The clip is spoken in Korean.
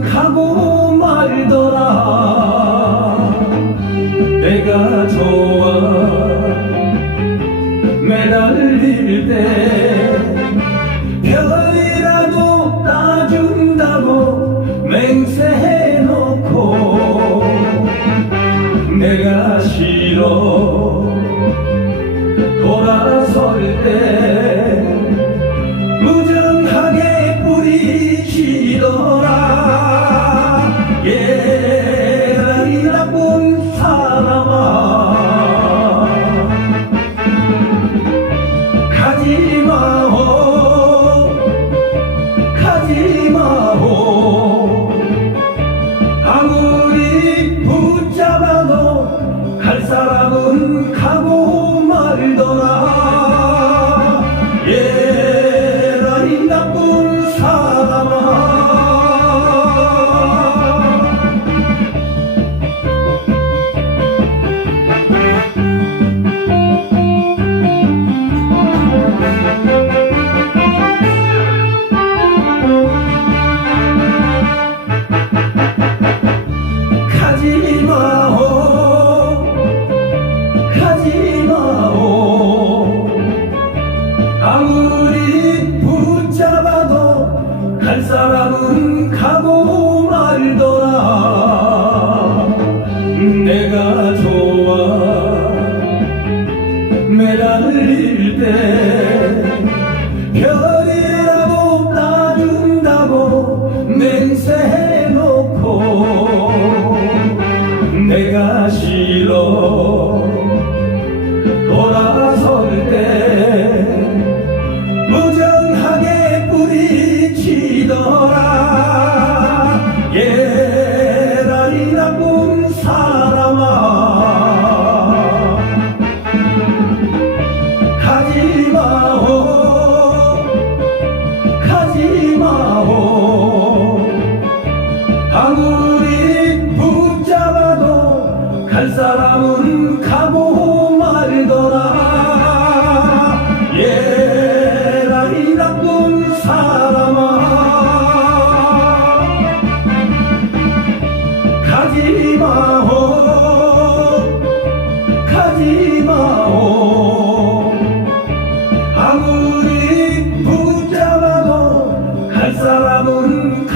가고 말더라. 내가 좋아 매달릴 때 별이라도 따준다고 맹세해놓고 내가 싫어 돌아설 때 무정하게 뿌리치더 아무리 붙잡아도 갈 사람은 가고 사람은 가고 말더라. 내가 좋아 매달릴 때 가고 말더라. 예라이 나쁜 사람아. 가지마오 가지마오. 아무리 붙잡아도 갈 사람은